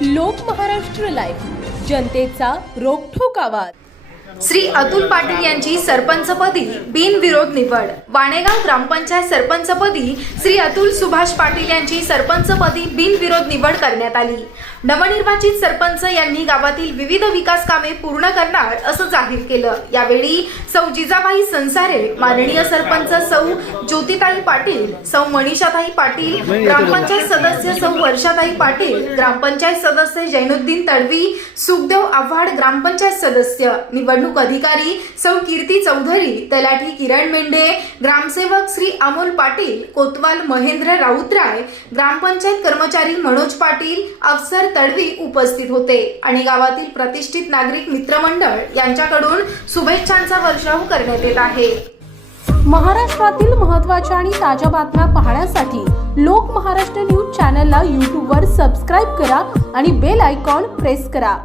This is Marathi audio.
लोक महाराष्ट्र लाईव्ह जनतेचा रोखोक आवाज. श्री अतुल पाटील यांची सरपंचपदी बिनविरोध निवड. वाणेगाव ग्रामपंचायत सरपंचपदी श्री अतुल सुभाष पाटील यांची सरपंचपदी बिनविरोध निवड करण्यात आली. नवनिर्वाचित सरपंच यांनी गावातील विविध विकास कामे पूर्ण करणार असं जाहीर केलं. यावेळी सौ जिजाबाई संसारे माननीय सरपंच सौ ज्योतिताई पाटील सौ मनीषाताई पाटील ग्रामपंचायत सदस्य सौ वर्षाताई पाटील ग्रामपंचायत सदस्य जैनुद्दीन तडवी सुखदेव आव्हाड ग्रामपंचायत सदस्य निवड निवडणूक अधिकारी सौ कीर्ती चौधरी तलाठी किरण मेंढे ग्रामसेवक श्री अमोल पाटील कोतवाल महेंद्र राऊतराय ग्रामपंचायत कर्मचारी मनोज पाटील अफसर तडवी उपस्थित होते आणि गावातील प्रतिष्ठित नागरिक मित्रमंडळ यांच्याकडून शुभेच्छांचा वर्षाव करण्यात येत आहे. महाराष्ट्रातील महत्त्वाच्या आणि ताज्या बातम्या पाहण्यासाठी लोक महाराष्ट्र न्यूज चॅनलला यूट्यूबवर सबस्क्राईब करा आणि बेल आयकॉन प्रेस करा.